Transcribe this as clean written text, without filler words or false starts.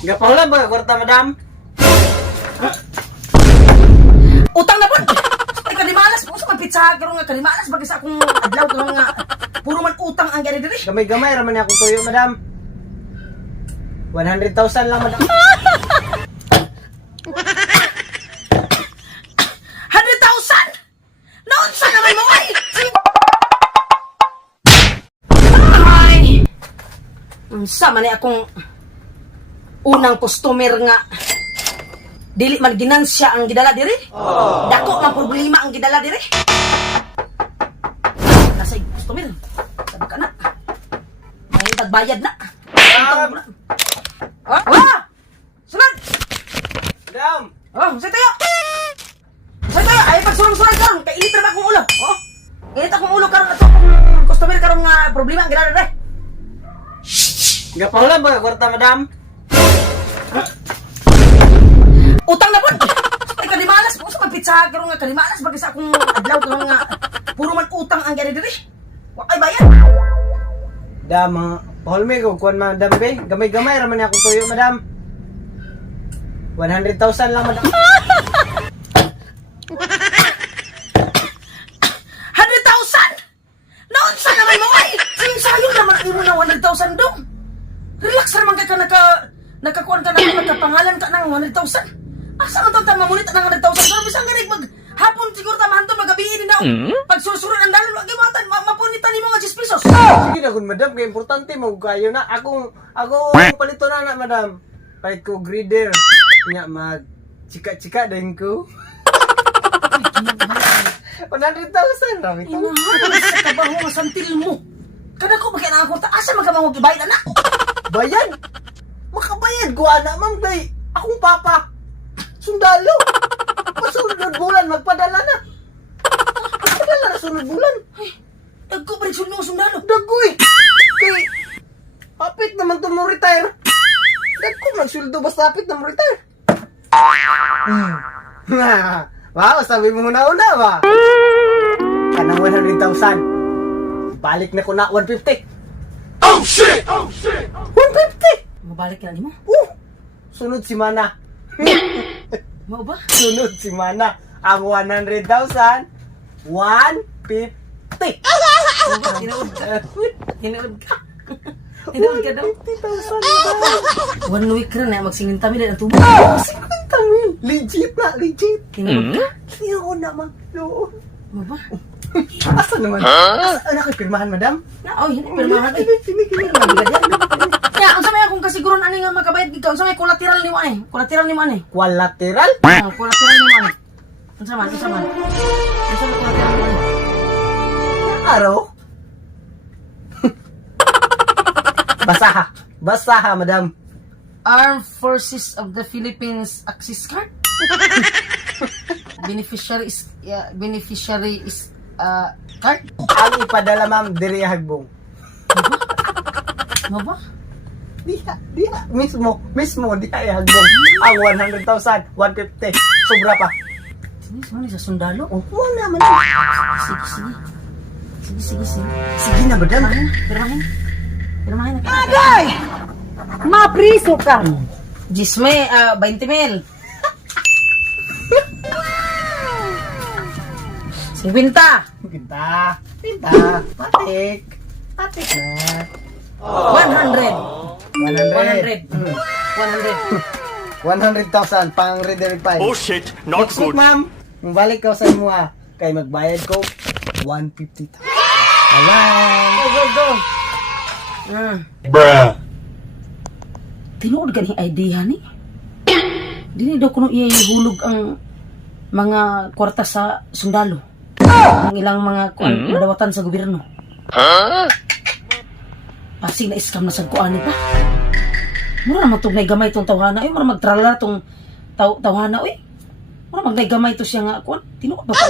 Gapawala ba kwarta, madam? Utang na po! Ay, kalimalas po sa pizza karon nga kalimalas bagay sa akong adlaw karon nga puro man utang ang gani diri. Gamay-gamay raman niya akong tuyo, madam. 100,000 lang, madam. 100,000! Noon sa naman mo ay! Ay! Unsa man ni akong unang customer nga dili man ginansya ang gidala diri? Dako man problema ang gidala diri. Nasa customer. Sabi ka na. May tagbayad na. Ah! Sunod! Madam! Oh, say tayo! Say tayo! Ay, pagsurong-surang karon kay init na ba akong ulo? Oh? Init akong ulo karon ato akong customer karon nga problema ang gidala diri. Gapawala ba kwarta, madam? Utang na po! Ay, kalimalas po sa pizza karon nga kalimalas bagay sa akong adlaw karon nga puro man utang ang gani diri. Wa kay bayad. Madam, paholme ko kuan, madam, be. Gamay-gamay raman niya akong tuyo, madam. 100,000 lang, madam. 100,000! Noon sa naman mo ay! Sayang naman ang imo na 100,000 dong. Relax naman ka nakakuan ka na nagkapangalan ka ng 100,000. Asa man tong mamunit ng 100,000? Pero bisang ganig maghapon siguro tamahan to magabi din na. Pag surusuran ang dalan wag matan mapunitan nimo nga 10 pesos. Sige na kun, madam, kay importante mo kayo na ako palito na, madam. Palit ko greeder. Nga mag chika-chika din ko. 100,000 rami to. Inaharas sa kabaho nga santil mo. Kada ko bakit na ako asa magamang gibayad na? Bayad? Makabayad ko, ana, ma'am, kay akong papa. Sundalo. Masunod bulan, magpadala na. Magpadala na sunod bulan. Dagko pa rin sunod sundalo. Dagoy. Kay, hapit naman to mo retire. Dagko magsuldo basta hapit na mo retire. Wow, sabi mo una-una ba? Kanang 100,000. Balik na ko na 150. Oh shit! Oh shit! 150? Mabalik na nimo? Sunod si Mana. Mao ba? Sunod si Mana. Ang 100,000, 150. Hinood ka. Hinood ka. Hinood ka daw. 50,000 1 week rin na magsingin kami na ang tubo. 50,000. Legit na, legit. Hinood ka? Siya naman. No. Mao ba? Asa naman? Asa nakipirmahan, madam? Na, oy, hindi pirmahan eh. Sini. Ya, ang samay akong kasiguron ani nga makabayad gikaw. Ang samay collateral nimo ani. Collateral nimo ani. Collateral? Collateral nimo ani. Unsa man? Unsa man collateral nimo ani? Araw? Basaha, madam. Armed Forces of the Philippines Access Card. Beneficiary is card. Ang ipadala, ma'am, diri hagbong. Ano ba? Diha, mismo, diha hagbong. Ang 100,000, 150. Sobra pa. Sige, sa sundalo. Oh, wala man. Sige. Sige na, madam. Pirmahin na. Agay! Mapriso ka! Jisme, 20 mil. 50. Pinta. Patik na. 100. 100,000 pang re-verify. Oh shit! Not Next week, good. ma'am. Balik ko sa inyo, kay magbayad ko 150,000. Bye-bye. Go. Bruh. Tinuod ka ni idea ni. Dili daw kuno ihulog ang mga kwarta sa sundalo. Ang ilang mga madawatan sa gobyerno. Pasig na iskam na sa kuan pa. Mura naman itong gamay itong tawhana. Mura magtrala itong tawhana. Mura maggamay ito siya nga kuan. Tinuod ba pa